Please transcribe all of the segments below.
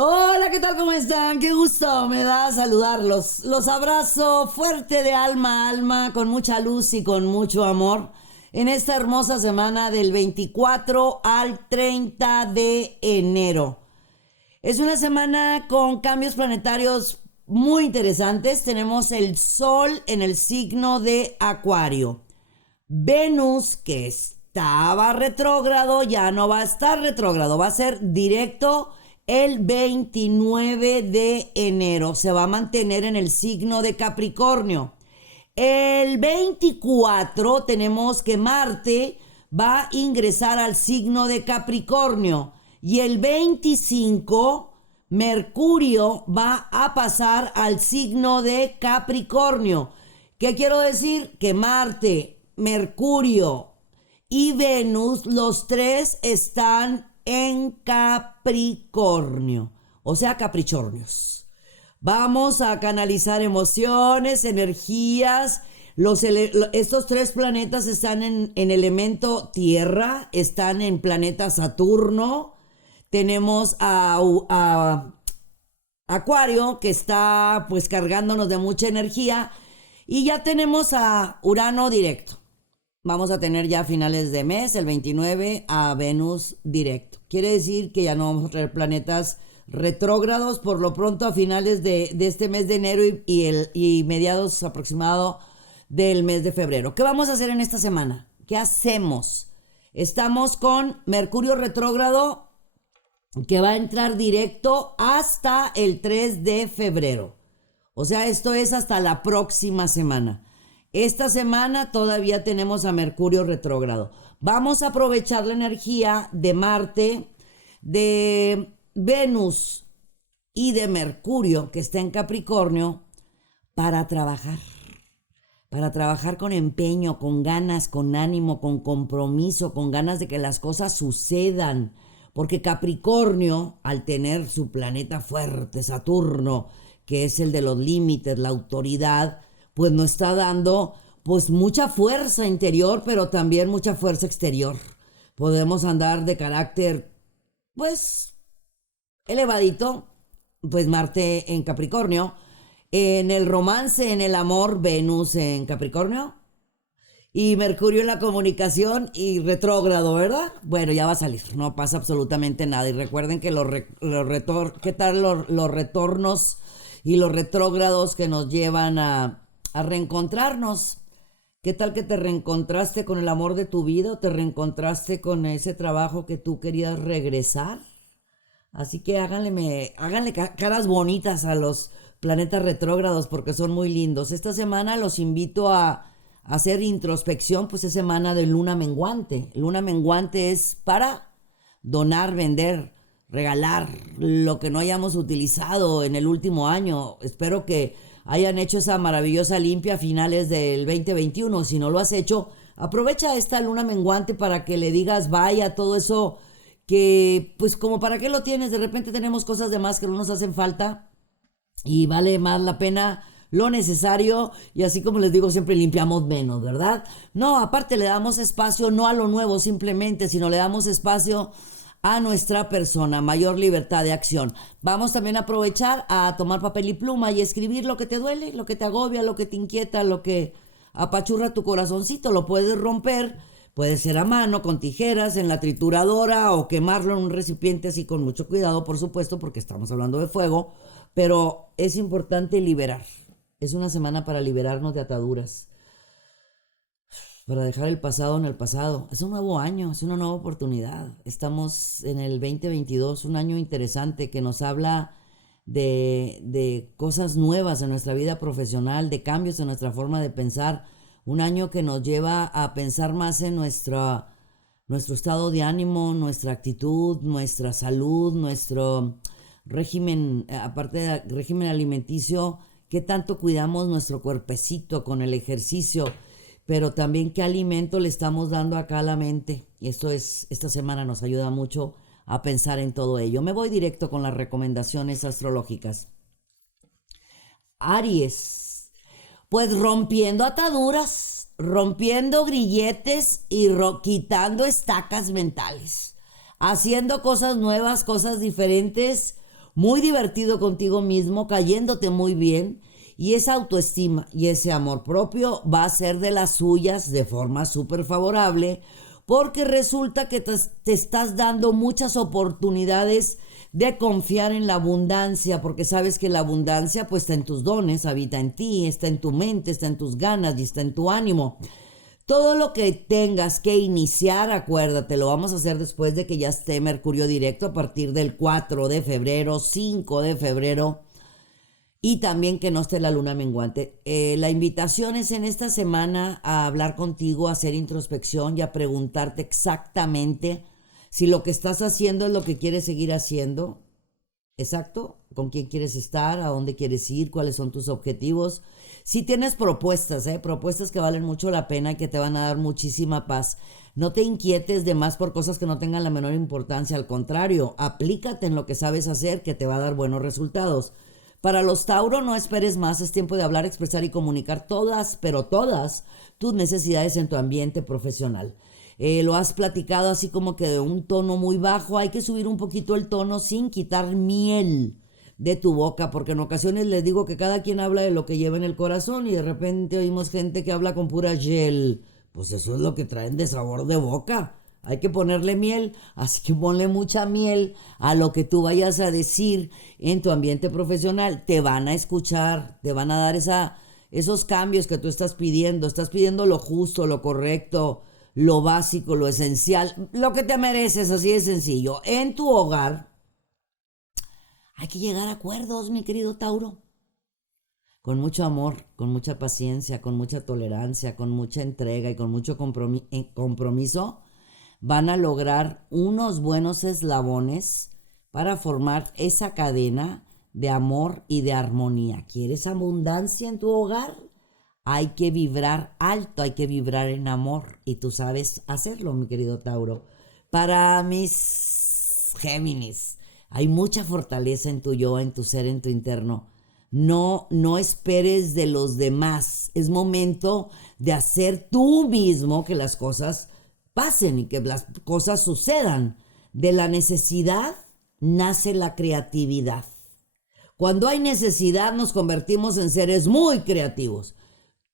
Hola, ¿qué tal? ¿Cómo están? Qué gusto me da saludarlos. Los abrazo fuerte de alma a alma, con mucha luz y con mucho amor, en esta hermosa semana del 24 al 30 de enero. Es una semana con cambios planetarios muy interesantes. Tenemos el Sol en el signo de Acuario. Venus, que estaba retrógrado, ya no va a estar retrógrado, va a ser directo el 29 de enero. Se va a mantener en el signo de Capricornio. El 24 tenemos que Marte va a ingresar al signo de Capricornio. Y el 25, Mercurio va a pasar al signo de Capricornio. ¿Qué quiero decir? Que Marte, Mercurio y Venus, los tres están en Capricornio, o sea, capricornios. Vamos a canalizar emociones, energías. Estos tres planetas están en elemento tierra, están en planeta Saturno. Tenemos a Acuario, que está pues cargándonos de mucha energía. Y ya tenemos a Urano directo. Vamos a tener ya a finales de mes, el 29, a Venus directo. Quiere decir que ya no vamos a traer planetas retrógrados por lo pronto a finales de este mes de enero y mediados aproximado del mes de febrero. ¿Qué vamos a hacer en esta semana? ¿Qué hacemos? Estamos con Mercurio retrógrado, que va a entrar directo hasta el 3 de febrero. O sea, esto es hasta la próxima semana. Esta semana todavía tenemos a Mercurio retrógrado. Vamos a aprovechar la energía de Marte, de Venus y de Mercurio, que está en Capricornio, para trabajar. Para trabajar con empeño, con ganas, con ánimo, con compromiso, con ganas de que las cosas sucedan. Porque Capricornio, al tener su planeta fuerte, Saturno, que es el de los límites, la autoridad, pues nos está dando pues mucha fuerza interior, pero también mucha fuerza exterior. Podemos andar de carácter pues elevadito, pues Marte en Capricornio, en el romance, en el amor, Venus en Capricornio y Mercurio en la comunicación y retrógrado, ¿verdad? Bueno, ya va a salir, no pasa absolutamente nada. Y recuerden que ¿qué tal los retornos y los retrógrados que nos llevan a reencontrarnos? ¿Qué tal que te reencontraste con el amor de tu vida o te reencontraste con ese trabajo que tú querías regresar? Así que háganle caras bonitas a los planetas retrógrados porque son muy lindos. Esta semana los invito a hacer introspección, pues es semana de luna menguante. Luna menguante es para donar, vender, regalar lo que no hayamos utilizado en el último año. Espero que hayan hecho esa maravillosa limpia a finales del 2021. Si no lo has hecho, aprovecha esta luna menguante para que le digas vaya todo eso que, pues como para qué lo tienes. De repente tenemos cosas de más que no nos hacen falta y vale más la pena lo necesario, y así como les digo siempre, limpiamos menos, ¿verdad? No, aparte le damos espacio no a lo nuevo simplemente, sino le damos espacio a nuestra persona, mayor libertad de acción. Vamos también a aprovechar a tomar papel y pluma y escribir lo que te duele, lo que te agobia, lo que te inquieta, lo que apachurra tu corazoncito. Lo puedes romper, puede ser a mano, con tijeras, en la trituradora o quemarlo en un recipiente así con mucho cuidado, por supuesto, porque estamos hablando de fuego, pero es importante liberar. Es una semana para liberarnos de ataduras, para dejar el pasado en el pasado. Es un nuevo año, es una nueva oportunidad. Estamos en el 2022, un año interesante que nos habla de cosas nuevas en nuestra vida profesional, de cambios en nuestra forma de pensar. Un año que nos lleva a pensar más en nuestro estado de ánimo, nuestra actitud, nuestra salud, nuestro régimen, aparte del régimen alimenticio, qué tanto cuidamos nuestro cuerpecito con el ejercicio, pero también qué alimento le estamos dando acá a la mente. Y esta semana nos ayuda mucho a pensar en todo ello. Me voy directo con las recomendaciones astrológicas. Aries, pues rompiendo ataduras, rompiendo grilletes y quitando estacas mentales, haciendo cosas nuevas, cosas diferentes, muy divertido contigo mismo, cayéndote muy bien, y esa autoestima y ese amor propio va a ser de las suyas de forma súper favorable, porque resulta que te estás dando muchas oportunidades de confiar en la abundancia, porque sabes que la abundancia pues está en tus dones, habita en ti, está en tu mente, está en tus ganas y está en tu ánimo. Todo lo que tengas que iniciar, acuérdate, lo vamos a hacer después de que ya esté Mercurio directo a partir del 4 de febrero, 5 de febrero y también que no esté la luna menguante. La invitación es en esta semana a hablar contigo, a hacer introspección y a preguntarte exactamente si lo que estás haciendo es lo que quieres seguir haciendo. Exacto, con quién quieres estar, a dónde quieres ir, cuáles son tus objetivos. Si tienes propuestas, propuestas que valen mucho la pena y que te van a dar muchísima paz. No te inquietes de más por cosas que no tengan la menor importancia, al contrario, aplícate en lo que sabes hacer que te va a dar buenos resultados. Para los Tauro, no esperes más, es tiempo de hablar, expresar y comunicar todas, pero todas, tus necesidades en tu ambiente profesional. Lo has platicado así como que de un tono muy bajo, hay que subir un poquito el tono sin quitar miel de tu boca, porque en ocasiones les digo que cada quien habla de lo que lleva en el corazón y de repente oímos gente que habla con pura gel. Pues eso es lo que traen de sabor de boca. Hay que ponerle miel, así que ponle mucha miel a lo que tú vayas a decir en tu ambiente profesional. Te van a escuchar, te van a dar esos cambios que tú estás pidiendo. Estás pidiendo lo justo, lo correcto, lo básico, lo esencial, lo que te mereces, así de sencillo. En tu hogar hay que llegar a acuerdos, mi querido Tauro. Con mucho amor, con mucha paciencia, con mucha tolerancia, con mucha entrega y con mucho compromiso, van a lograr unos buenos eslabones para formar esa cadena de amor y de armonía. ¿Quieres abundancia en tu hogar? Hay que vibrar alto, hay que vibrar en amor. Y tú sabes hacerlo, mi querido Tauro. Para mis Géminis, hay mucha fortaleza en tu yo, en tu ser, en tu interno. No esperes de los demás. Es momento de hacer tú mismo que las cosas pasen y que las cosas sucedan. De la necesidad nace la creatividad. Cuando hay necesidad nos convertimos en seres muy creativos.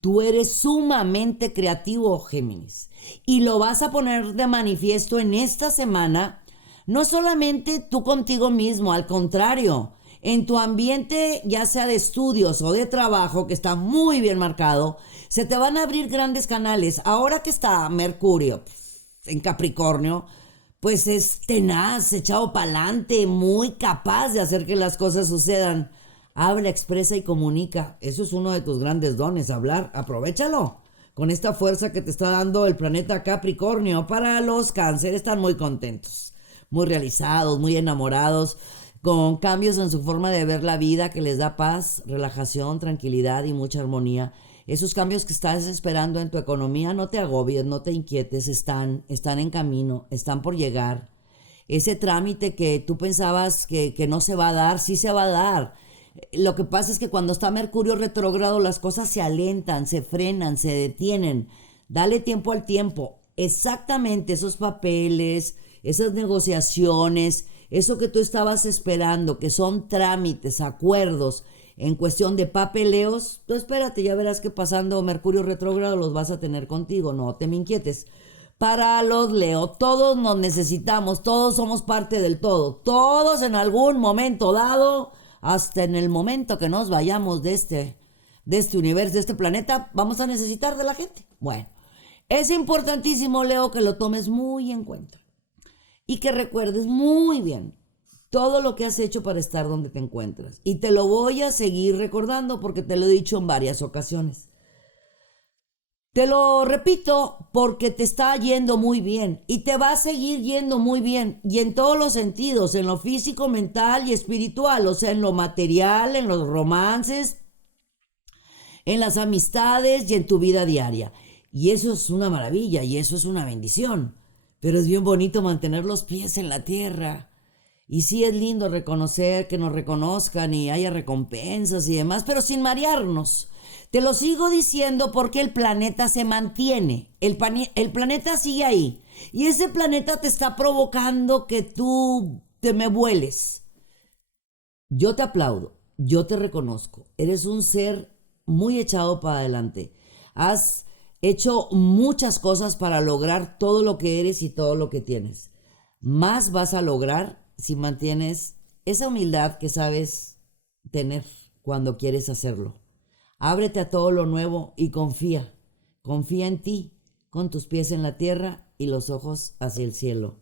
Tú eres sumamente creativo, Géminis, y lo vas a poner de manifiesto en esta semana, no solamente tú contigo mismo, al contrario, en tu ambiente, ya sea de estudios o de trabajo, que está muy bien marcado, se te van a abrir grandes canales. Ahora que está Mercurio en Capricornio, pues es tenaz, echado pa'lante, muy capaz de hacer que las cosas sucedan. Habla, expresa y comunica. Eso es uno de tus grandes dones, hablar. Aprovechalo. Con esta fuerza que te está dando el planeta Capricornio. Para los Cáncer, están muy contentos, muy realizados, muy enamorados, con cambios en su forma de ver la vida que les da paz, relajación, tranquilidad y mucha armonía. Esos cambios que estás esperando en tu economía, no te agobies, no te inquietes, están en camino, están por llegar. Ese trámite que tú pensabas que no se va a dar, sí se va a dar. Lo que pasa es que cuando está Mercurio retrógrado las cosas se alentan, se frenan, se detienen. Dale tiempo al tiempo. Exactamente esos papeles, esas negociaciones, eso que tú estabas esperando, que son trámites, acuerdos, en cuestión de papeleos, tú espérate, ya verás que pasando Mercurio retrógrado los vas a tener contigo, no te me inquietes. Para los Leo, todos nos necesitamos, todos somos parte del todo, todos en algún momento dado, hasta en el momento que nos vayamos de este universo, de este planeta, vamos a necesitar de la gente. Bueno, es importantísimo, Leo, que lo tomes muy en cuenta y que recuerdes muy bien todo lo que has hecho para estar donde te encuentras. Y te lo voy a seguir recordando porque te lo he dicho en varias ocasiones. Te lo repito porque te está yendo muy bien y te va a seguir yendo muy bien, y en todos los sentidos, en lo físico, mental y espiritual, o sea, en lo material, en los romances, en las amistades y en tu vida diaria. Y eso es una maravilla y eso es una bendición, pero es bien bonito mantener los pies en la tierra. Y sí es lindo reconocer que nos reconozcan y haya recompensas y demás, pero sin marearnos. Te lo sigo diciendo porque el planeta se mantiene, el planeta sigue ahí, y ese planeta te está provocando que tú te me vueles. Yo te aplaudo, yo te reconozco. Eres un ser muy echado para adelante. Has hecho muchas cosas para lograr todo lo que eres y todo lo que tienes. Más vas a lograr si mantienes esa humildad que sabes tener cuando quieres hacerlo. Ábrete a todo lo nuevo y confía. Confía en ti, con tus pies en la tierra y los ojos hacia el cielo.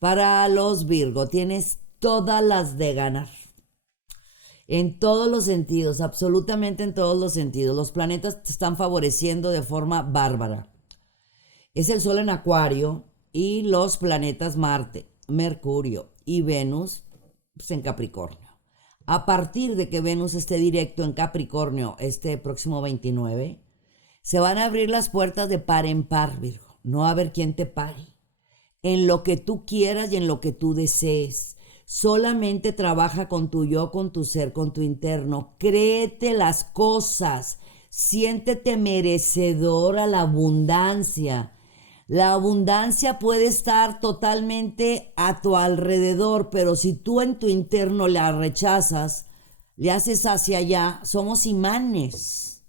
Para los Virgo, tienes todas las de ganar. En todos los sentidos, absolutamente en todos los sentidos. Los planetas te están favoreciendo de forma bárbara. Es el Sol en Acuario y los planetas Marte, Mercurio y Venus pues, en Capricornio. A partir de que Venus esté directo en Capricornio este próximo 29, se van a abrir las puertas de par en par, Virgo. No va a haber quien te pare. En lo que tú quieras y en lo que tú desees. Solamente trabaja con tu yo, con tu ser, con tu interno. Créete las cosas. Siéntete merecedor a la abundancia. La abundancia puede estar totalmente a tu alrededor, pero si tú en tu interno la rechazas, le haces hacia allá, somos imanes.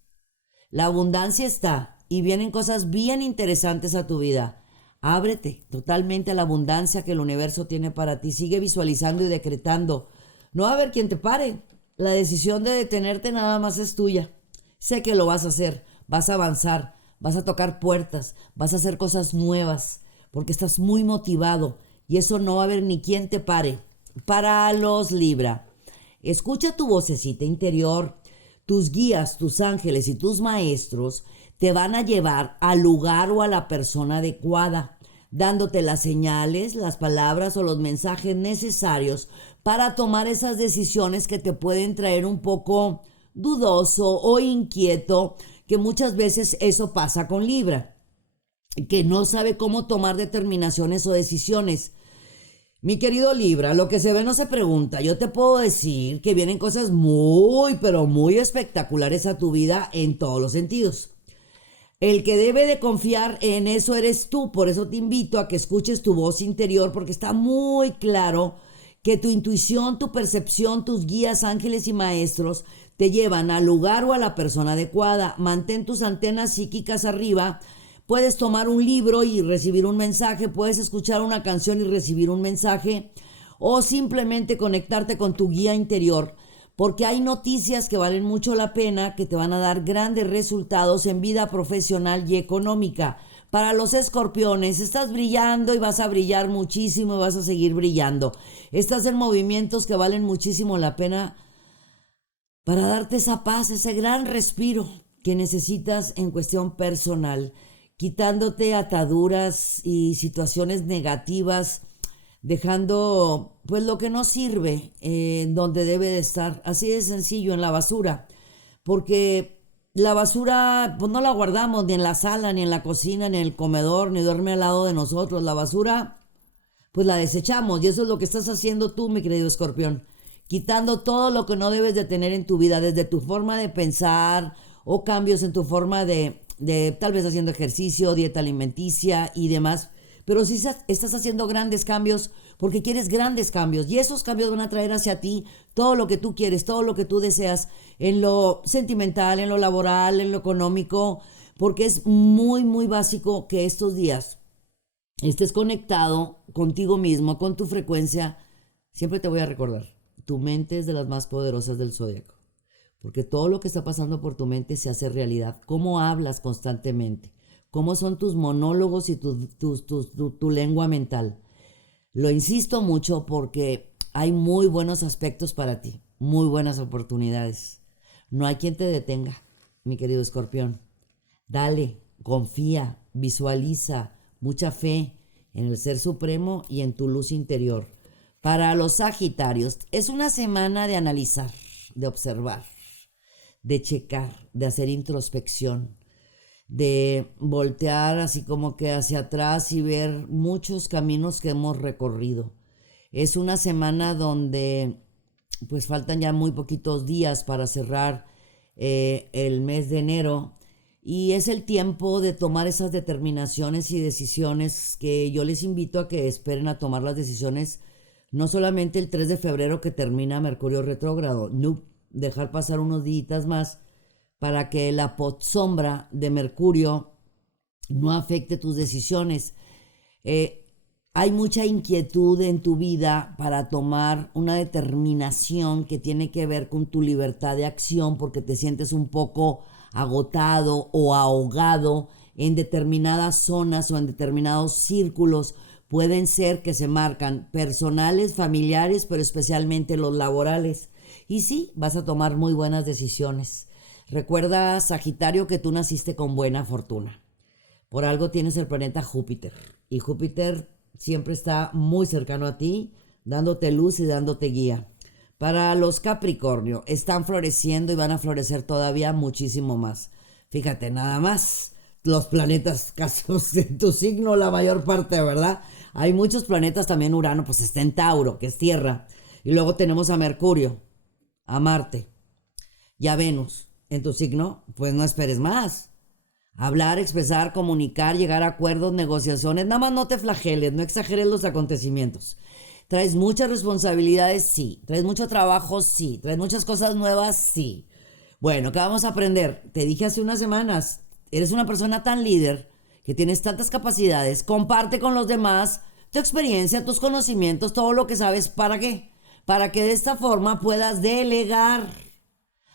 La abundancia está y vienen cosas bien interesantes a tu vida. Ábrete totalmente a la abundancia que el universo tiene para ti. Sigue visualizando y decretando. No va a haber quien te pare. La decisión de detenerte nada más es tuya. Sé que lo vas a hacer. Vas a avanzar. Vas a tocar puertas. Vas a hacer cosas nuevas. Porque estás muy motivado. Y eso no va a haber ni quien te pare. Para los Libra. Escucha tu vocecita interior. Tus guías, tus ángeles y tus maestros te van a llevar al lugar o a la persona adecuada, dándote las señales, las palabras o los mensajes necesarios para tomar esas decisiones que te pueden traer un poco dudoso o inquieto, que muchas veces eso pasa con Libra, que no sabe cómo tomar determinaciones o decisiones. Mi querido Libra, lo que se ve no se pregunta. Yo te puedo decir que vienen cosas muy, pero muy espectaculares a tu vida en todos los sentidos. El que debe de confiar en eso eres tú. Por eso te invito a que escuches tu voz interior, porque está muy claro que tu intuición, tu percepción, tus guías, ángeles y maestros te llevan al lugar o a la persona adecuada. Mantén tus antenas psíquicas arriba. Puedes tomar un libro y recibir un mensaje, puedes escuchar una canción y recibir un mensaje, o simplemente conectarte con tu guía interior, porque hay noticias que valen mucho la pena, que te van a dar grandes resultados en vida profesional y económica. Para los escorpiones, estás brillando y vas a brillar muchísimo y vas a seguir brillando. Estás en movimientos que valen muchísimo la pena para darte esa paz, ese gran respiro que necesitas en cuestión personal, quitándote ataduras y situaciones negativas, dejando pues lo que no sirve donde debe de estar. Así de sencillo, en la basura, porque la basura pues no la guardamos ni en la sala, ni en la cocina, ni en el comedor, ni duerme al lado de nosotros. La basura pues la desechamos, y eso es lo que estás haciendo tú, mi querido escorpión, quitando todo lo que no debes de tener en tu vida, desde tu forma de pensar o cambios en tu forma de tal vez haciendo ejercicio, dieta alimenticia y demás. Pero si estás haciendo grandes cambios porque quieres grandes cambios, y esos cambios van a traer hacia ti todo lo que tú quieres, todo lo que tú deseas, en lo sentimental, en lo laboral, en lo económico, porque es muy, muy básico que estos días estés conectado contigo mismo, con tu frecuencia. Siempre te voy a recordar, tu mente es de las más poderosas del zodiaco, porque todo lo que está pasando por tu mente se hace realidad. ¿Cómo hablas constantemente? ¿Cómo son tus monólogos y tu lengua mental? Lo insisto mucho porque hay muy buenos aspectos para ti, muy buenas oportunidades. No hay quien te detenga, mi querido escorpión. Dale, confía, visualiza, mucha fe en el Ser Supremo y en tu luz interior. Para los Sagitarios, es una semana de analizar, de observar, de checar, de hacer introspección, de voltear así como que hacia atrás y ver muchos caminos que hemos recorrido. Es una semana donde pues faltan ya muy poquitos días para cerrar el mes de enero, y es el tiempo de tomar esas determinaciones y decisiones que yo les invito a que esperen a tomar las decisiones No solamente el 3 de febrero que termina Mercurio retrógrado, no, dejar pasar unos días más para que la sombra de Mercurio no afecte tus decisiones. Hay mucha inquietud en tu vida para tomar una determinación que tiene que ver con tu libertad de acción porque te sientes un poco agotado o ahogado en determinadas zonas o en determinados círculos. Pueden ser que se marcan personales, familiares, pero especialmente los laborales. Y sí, vas a tomar muy buenas decisiones. Recuerda, Sagitario, que tú naciste con buena fortuna. Por algo tienes el planeta Júpiter. Y Júpiter siempre está muy cercano a ti, dándote luz y dándote guía. Para los Capricornio, están floreciendo y van a florecer todavía muchísimo más. Fíjate, nada más los planetas casos en tu signo, la mayor parte, ¿verdad? Hay muchos planetas, también Urano, pues está en Tauro, que es tierra. Y luego tenemos a Mercurio, a Marte y a Venus. En tu signo, pues no esperes más. Hablar, expresar, comunicar, llegar a acuerdos, negociaciones. Nada más no te flageles, no exageres los acontecimientos. ¿Traes muchas responsabilidades? Sí. ¿Traes mucho trabajo? Sí. ¿Traes muchas cosas nuevas? Sí. Bueno, ¿qué vamos a aprender? Te dije hace unas semanas, eres una persona tan líder, que tienes tantas capacidades, comparte con los demás tu experiencia, tus conocimientos, todo lo que sabes. ¿Para qué? Para que de esta forma puedas delegar.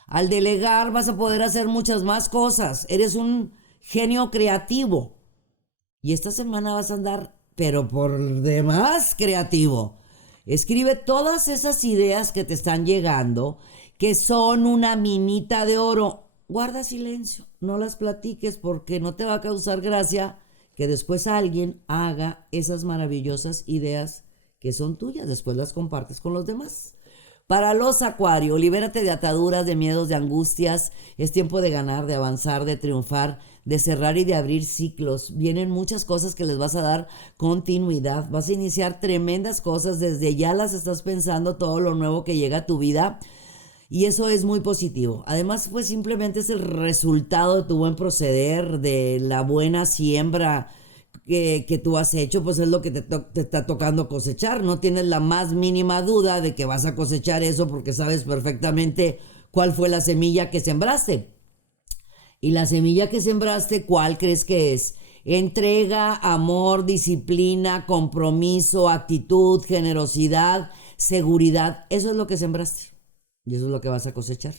Al delegar vas a poder hacer muchas más cosas. Eres un genio creativo. Y esta semana vas a andar, pero por demás creativo. Escribe todas esas ideas que te están llegando, que son una minita de oro. Guarda silencio, no las platiques porque no te va a causar gracia que después alguien haga esas maravillosas ideas que son tuyas. Después las compartes con los demás. Para los Acuario, libérate de ataduras, de miedos, de angustias. Es tiempo de ganar, de avanzar, de triunfar, de cerrar y de abrir ciclos. Vienen muchas cosas que les vas a dar continuidad. Vas a iniciar tremendas cosas. Desde ya las estás pensando, todo lo nuevo que llega a tu vida. Y eso es muy positivo. Además, pues simplemente es el resultado de tu buen proceder, de la buena siembra que tú has hecho, pues es lo que te está tocando cosechar. No tienes la más mínima duda de que vas a cosechar eso porque sabes perfectamente cuál fue la semilla que sembraste. Y la semilla que sembraste, ¿cuál crees que es? Entrega, amor, disciplina, compromiso, actitud, generosidad, seguridad. Eso es lo que sembraste. Y eso es lo que vas a cosechar.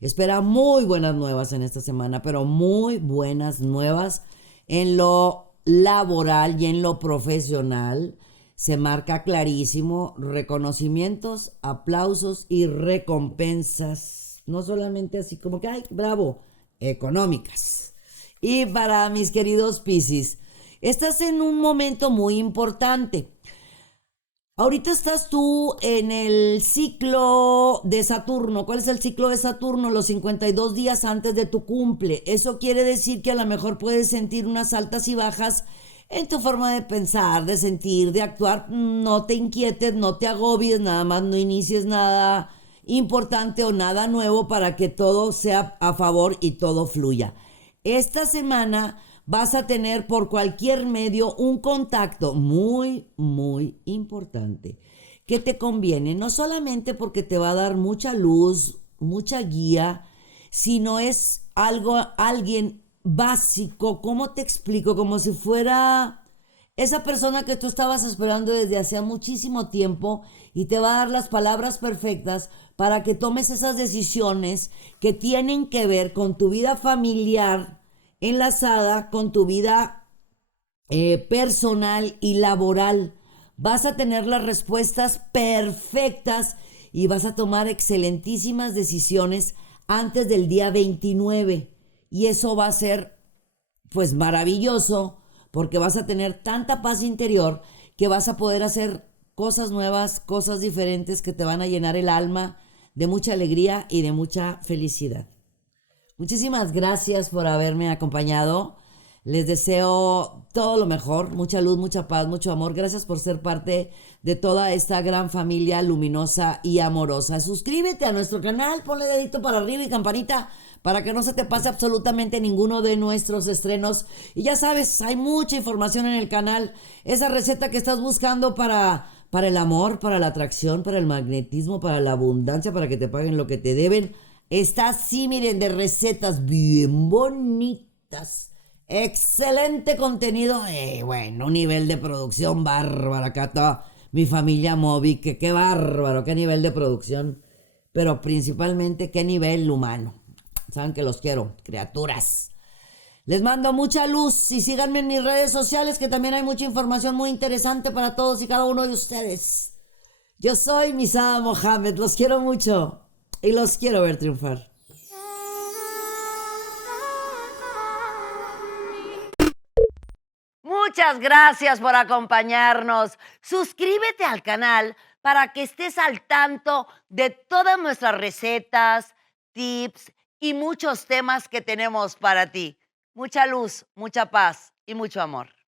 Espera muy buenas nuevas en esta semana, pero muy buenas nuevas en lo laboral y en lo profesional. Se marca clarísimo reconocimientos, aplausos y recompensas. No solamente así como que, ¡ay, bravo!, económicas. Y para mis queridos Piscis, estás en un momento muy importante. Ahorita estás tú en el ciclo de Saturno. ¿Cuál es el ciclo de Saturno? Los 52 días antes de tu cumple. Eso quiere decir que a lo mejor puedes sentir unas altas y bajas en tu forma de pensar, de sentir, de actuar. No te inquietes, no te agobies, nada más no inicies nada importante o nada nuevo para que todo sea a favor y todo fluya. Esta semana vas a tener por cualquier medio un contacto muy, muy importante que te conviene, no solamente porque te va a dar mucha luz, mucha guía, sino es alguien básico. ¿Cómo te explico? Como si fuera esa persona que tú estabas esperando desde hace muchísimo tiempo y te va a dar las palabras perfectas para que tomes esas decisiones que tienen que ver con tu vida familiar, enlazada con tu vida personal y laboral. Vas a tener las respuestas perfectas y vas a tomar excelentísimas decisiones antes del día 29. Y eso va a ser pues maravilloso porque vas a tener tanta paz interior que vas a poder hacer cosas nuevas, cosas diferentes que te van a llenar el alma de mucha alegría y de mucha felicidad. Muchísimas gracias por haberme acompañado. Les deseo todo lo mejor, mucha luz, mucha paz, mucho amor. Gracias por ser parte de toda esta gran familia luminosa y amorosa. Suscríbete a nuestro canal, ponle dedito para arriba y campanita para que no se te pase absolutamente ninguno de nuestros estrenos. Y ya sabes, hay mucha información en el canal. Esa receta que estás buscando para para el amor, para la atracción, para el magnetismo, para la abundancia, para que te paguen lo que te deben. Está así, miren, de recetas bien bonitas. Excelente contenido. Bueno, un nivel de producción bárbaro. Acá toda mi familia Moby, que qué bárbaro, qué nivel de producción. Pero principalmente qué nivel humano. Saben que los quiero, criaturas. Les mando mucha luz y síganme en mis redes sociales que también hay mucha información muy interesante para todos y cada uno de ustedes. Yo soy Misada Mohamed, los quiero mucho y los quiero ver triunfar. Muchas gracias por acompañarnos. Suscríbete al canal para que estés al tanto de todas nuestras recetas, tips y muchos temas que tenemos para ti. Mucha luz, mucha paz y mucho amor.